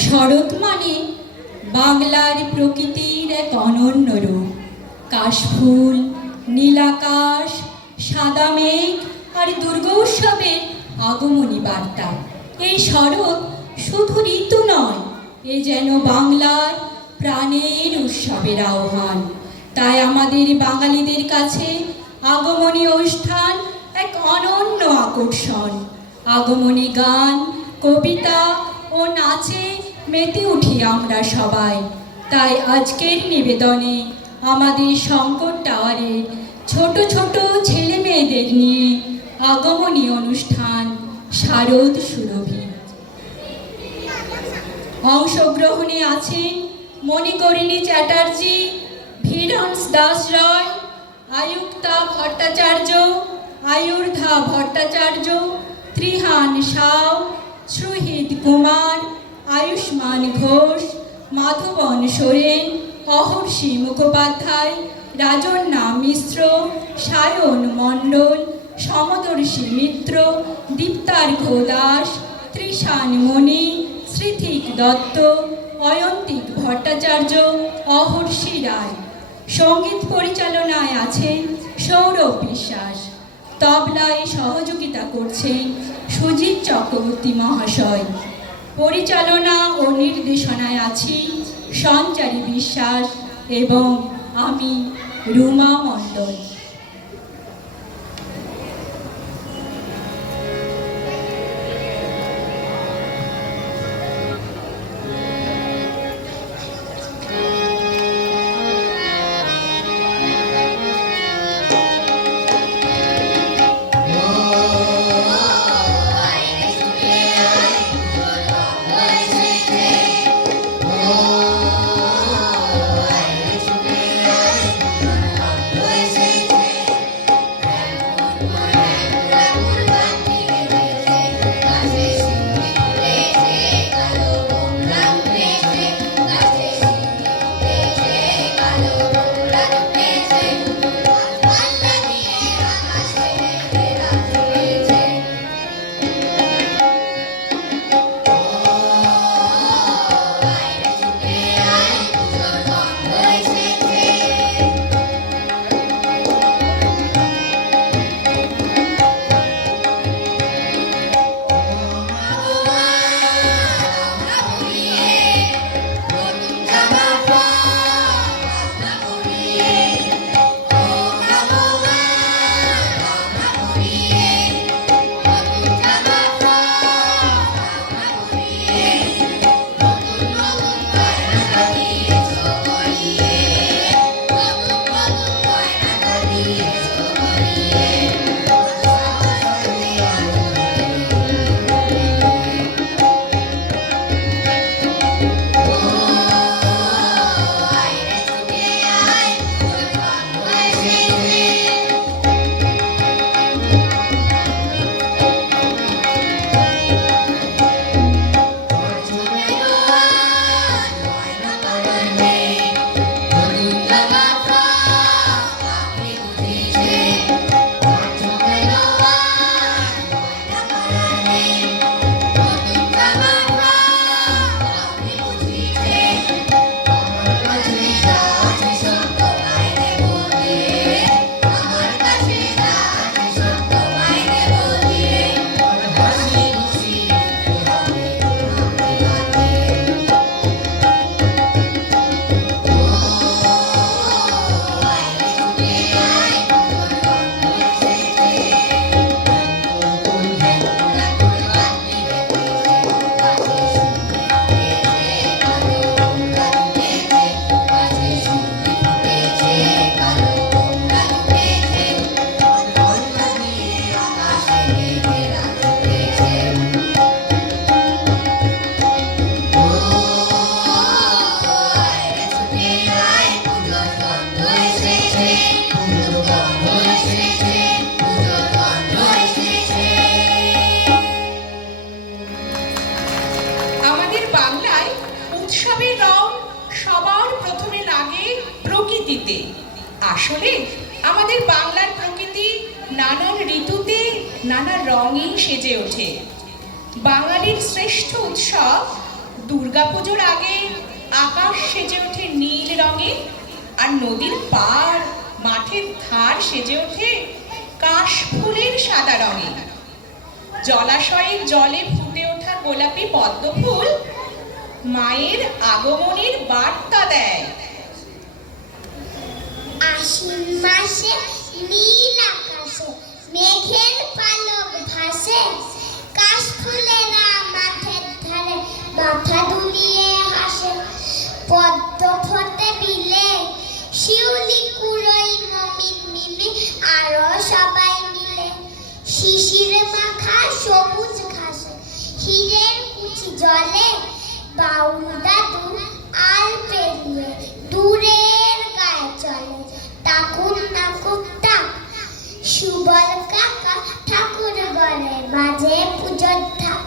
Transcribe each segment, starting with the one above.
শরৎ মানে বাংলার প্রকৃতির এক অনন্য রূপ। কাশফুল, নীলাকাশ, সাদা মেঘ আর দুর্গোৎসবের আগমনী বার্তা। এই শরৎ শুধু ঋতু নয়, এ যেন বাংলার প্রাণের উৎসবের আহ্বান। তাই আমাদের বাঙালিদের কাছে আগমনী অনুষ্ঠান এক অনন্য আকর্ষণ। আগমনী গান, কবিতা ও নাচে মেতে উঠি আমরা সবাই। তাই আজকের নিবেদনে আমাদের শঙ্কর টাওয়ারের ছোট ছোট ছেলে মেয়েদের নিয়ে আগমনী অনুষ্ঠান শারদ সুরভি। অংশগ্রহণে আছেন মণিকরিণী চ্যাটার্জি, ভিরন্স দাস রয়, আয়ুক্তা ভট্টাচার্য, আয়ুর্ধা ভট্টাচার্য, ত্রিহান সাউ, সুহিত কুমার, আয়ুষ্মান ঘোষ, মাধবন সোরেন, অহর্ষি মুখোপাধ্যায়, রাজন্না মিশ্র, সায়ন মণ্ডল, সমদর্শী মিত্র, দীপ্তার্ঘ দাস, ত্রিশান মণি, শ্রীথিক দত্ত, অয়ন্তিক ভট্টাচার্য, অহর্ষি রায়। সঙ্গীত পরিচালনায় আছেন সৌরভ বিশ্বাস। তবলায় সহযোগিতা করছেন সুজিত চক্রবর্তী মহাশয়। পরিচালনা ও নির্দেশনায় আছি সঞ্চারী বিশ্বাস এবং আমি রুমা মণ্ডল। আসলে আমাদের বাংলার প্রকৃতি নানান ঋতুতে নানা রঙে সেজে ওঠে। বাঙালির শ্রেষ্ঠ উৎসব দুর্গাপুজোর আগে আকাশ সেজে ওঠে নীল রঙে, আর নদীর পাড় মাঠের ধার সেজে ওঠে কাশফুলের সাদা রঙে। জলাশয়ের জলে ফুটে ওঠা গোলাপি পদ্ম ফুল মায়ের আগমনের বার্তা দেয়। আশ্বিন মাসে নীল আকাশে মেঘের পালক ভাসে, কাশফুলেরা মাঠের ধারে মাথা দুলিয়ে হাসে। পদ্ম ফোটে বিলে, শিউলি কুড়োই মমিন মিলি আরো সবাই মিলে। শিশির মাখা সবুজ ঘাসে হীরের কুচি জলে, বাউল দাদু আল পেরিয়ে দূরের গায়ে চলে। তাকুন নাকুক তাক, সুবল কাকা ঠাকুর ঘরে বাজে পুজোর ঢাক।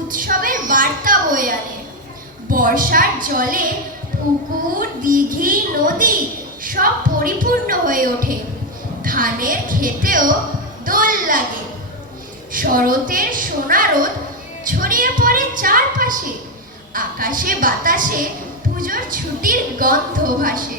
উৎসবের বার্তা বয়ে আনে। বর্ষার জলে পুকুর, দিঘি, নদী সব পরিপূর্ণ হয়ে ওঠে। ধানের ক্ষেতেও দোল লাগে। শরতের সোনা রোদ ছড়িয়ে পড়ে চারপাশে। আকাশে বাতাসে পুজোর ছুটির গন্ধ ভাসে।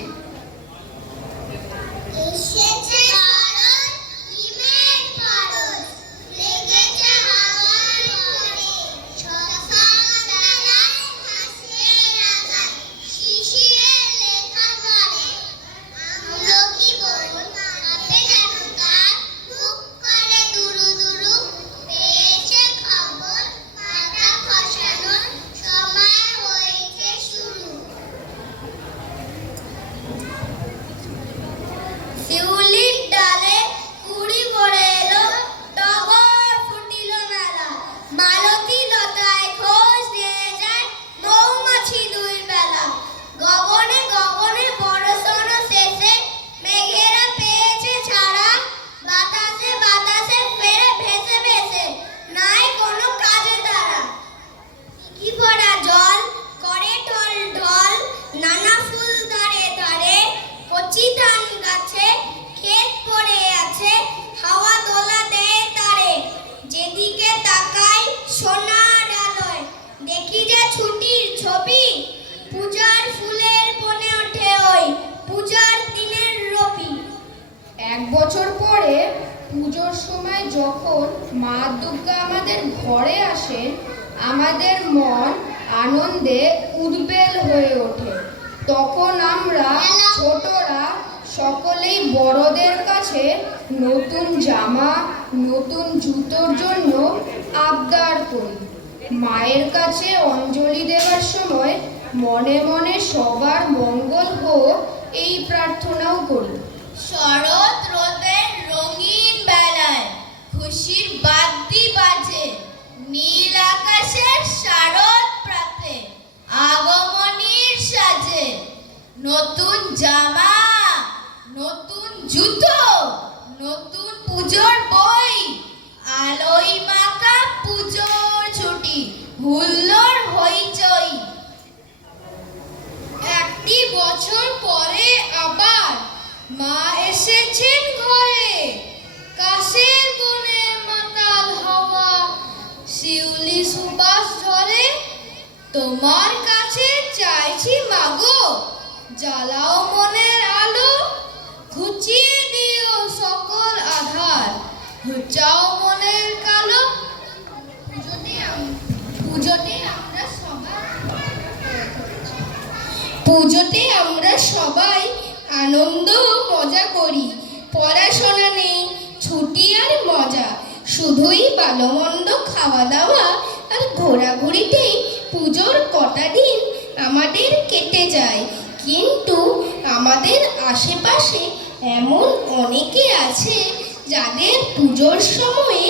এক বছর পরে পুজোর সময় যখন মা দুর্গা আমাদের ঘরে আসেন, আমাদের মন আনন্দে উদ্বেল হয়ে ওঠে। তখন আমরা ছোটরা সকলেই বড়দের কাছে নতুন জামা, নতুন জুতোর জন্য আবদার করি। মায়ের কাছে অঞ্জলি দেওয়ার সময় মনে মনে সবার মঙ্গল হোক এই প্রার্থনাও করি। শরৎ রোদের রঙিন বেলায় খুশির বাদ্যি বাজে, নীল আকাশের শারদ প্রাতে আগমনীর সাজে। নতুন জামা, নতুন জুতো, নতুন পুজোর বই, আলোয় মাখা পুজোর ছুটি, হুল্লোড় হইচই। একটি বছর পরে আবার মা এসেছেন ঘরে। কাশের বনে মাতাল হাওয়া, শিউলি সুবাস ঝরে। তোমার কাছে চাইছি মাগো, জ্বালাও মনের আলো। ঘুচিয়ে দিও সকল আধার, ঘুচাও মনের কালো। পুজোতে আমরা সবাই আনন্দ মজা করি। পড়াশোনা নেই, ছুটি আর মজা, শুধুই ভালো মন্দ খাওয়া দাওয়া আর ঘোরাঘুরিতেই পুজোর কটা দিন আমাদের কেটে যায়। কিন্তু আমাদের আশেপাশে এমন অনেকে আছে যাদের পুজোর সময়ে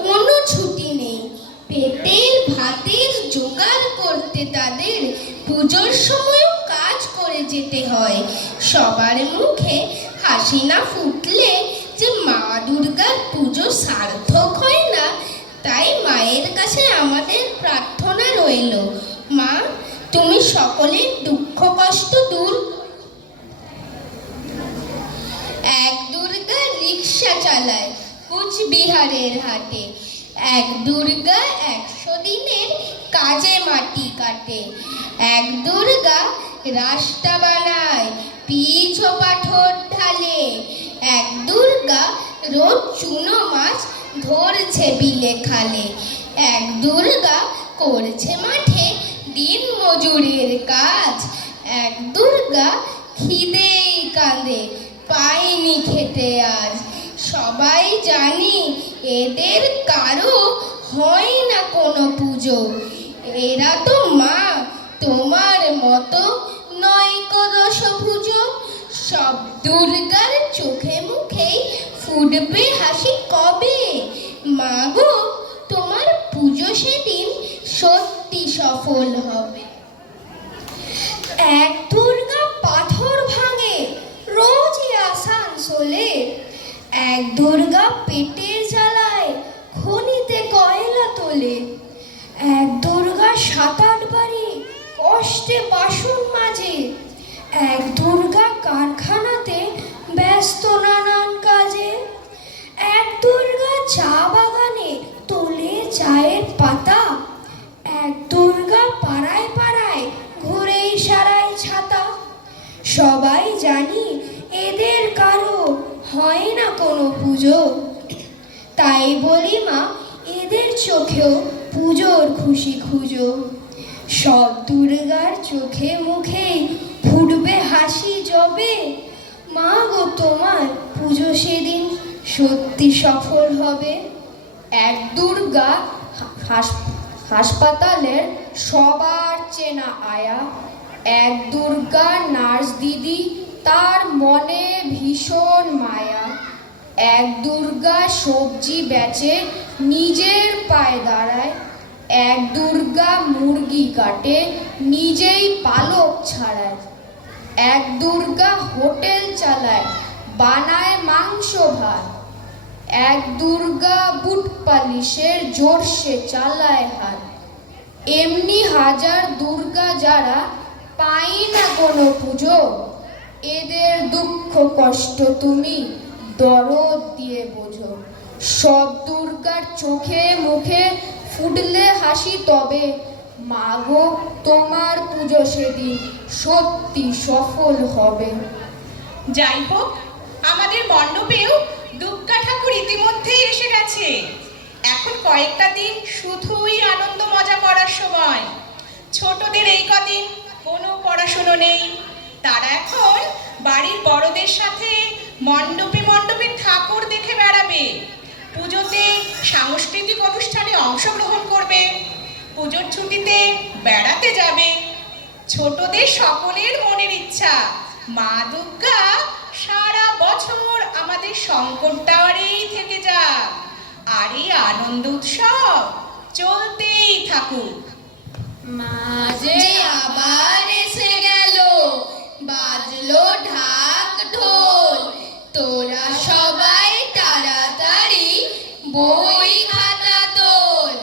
কোনো ছুটি নেই। পেটের ভাতের জোগাড় করতে তাদের পুজোর সময়ও কাজ করে যেতে হয়। সবার মুখে হাসি না ফুটলে যে মা দুর্গার পুজো সার্থক হয় না। তাই মায়ের কাছে আমাদের প্রার্থনা রইল, মা তুমি সকলের দুঃখ কষ্ট দূর। এক দুর্গা রিক্সা চালায় কুচবিহারের হাটে, এক দুর্গা 100 দিনের কাজে মাটি কাটে। এক দুর্গা রাস্তা বানায়, পিচ ও পাথর ঢালে। এক দুর্গা রোজ চুনো মাছ ধরছে বিলে খালে। এক দুর্গা করছে মাঠে দিন মজুরের কাজ। এক দুর্গা খিদেই কাঁদে, পাইনি খেতে আজ। সবাই জানি এদের কারো হয় না কোনো পুজো। এরা তো মা তোমার মতো নয় দশভুজো। সব দুর্গার চোখে মুখেই ফুটবে হাসি কবে। মা গো তোমার পুজো সেদিন সত্যি সফল হবে। এক দুর্গা পাথর ভাঙে রোজই আসানসোলে। এক দুর্গা পেটের জ্বালায় খনিতে কয়লা তোলে। এক দুর্গা 7-8 বাড়ি কষ্টে বাসন মাজে। এক দুর্গা কারখানাতে ব্যস্ত নানান কাজে। এক দুর্গা চা বাগানে তোলে চায়ের পাতা। এক দুর্গা পাড়ায় পাড়ায় ঘুরে সারায় ছাতা। সবাই জানি এদের কারো হয় না কোনো পুজো। তাই বলি মা এদের চোখেও পুজোর খুশি খুঁজো। সব দুর্গার চোখে মুখেই ফুটবে হাসি যবে। মা গো তোমার পুজো সেদিন সত্যি সফল হবে। এক দুর্গা হাসপাতালের সবার চেনা আয়া। এক দুর্গা নার্স দিদি, তার মনে ভীষণ মায়া। এক দুর্গা সবজি বেচে নিজের পায়ে দাঁড়ায়। এক দুর্গা মুরগি কাটে নিজেই পালক ছাড়ায়। এক দুর্গা হোটেল চালায়, বানায় মাংস ভাত। এক দুর্গা বুট পালিশের জোরসে চালায় হাত। এমনি হাজার দুর্গা যারা পাই না কোনো পুজো, এদের দুঃখ কষ্ট তুমি দরদ দিয়ে বোঝো। সব দুর্গার চোখে মুখে ফুটলে হাসি তবে। মাগো তোমার পুজো সেদিন সত্যি সফল হবে। যাই হোক, আমাদের মণ্ডপেও দুর্গা ঠাকুর ইতিমধ্যেই এসে গেছে। এখন কয়েকটা দিন শুধুই আনন্দ মজা করার সময়। ছোটদের এই কদিন কোনো পড়াশুনো নেই, তারা এখন বাড়ির বড়দের সাথে মণ্ডপে মণ্ডপে ঠাকুর দেখে বেড়াবে, পুজোতে সাংস্কৃতিক অনুষ্ঠানে অংশগ্রহণ করবে, পুজোর ছুটিতে বেড়াতে যাবে। ছোটদের সকলের মনের ইচ্ছা মা দুর্গা সারা বছর আমাদের শঙ্কর টাওয়ারেই থেকে যাক, আর এই আনন্দ উৎসব চলতেই থাকুক। মাঝে আবার এসে গেল, বাজলো ঢাক ঢোল, তোরা সবাই তাড়াতাড়ি বই খাতা তোল।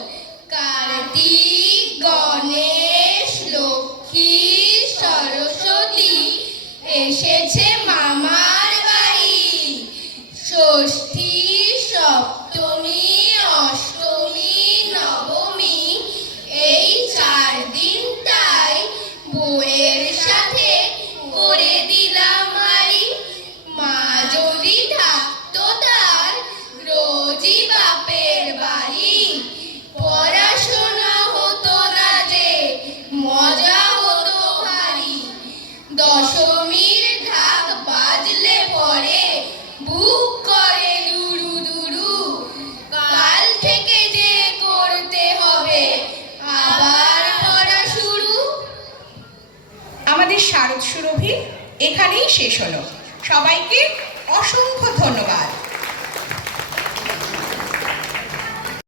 কার্তিক, গণেশ, লক্ষ্মী, সরস্বতী এসেছে মামার বাড়ি। ষষ্ঠী, সপ্তমী, অষ্টমী, নবমী এই 4 দিনটাই বইয়ের সাথে করে দিলাম হারি। মা যদি থাকতো তার রোজই বাপের বাড়ি, পড়াশোনা হতো না যে মজা হতো ভারী। দশমীর ঢাক বাজলে পরে বুক করে দুরু দুরু, কাল থেকে যে করতে হবে আবার পড়া শুরু। আমাদের শারদ সুরভি এখানেই শেষ হলো। সবাইকে অসংখ্য ধন্যবাদ।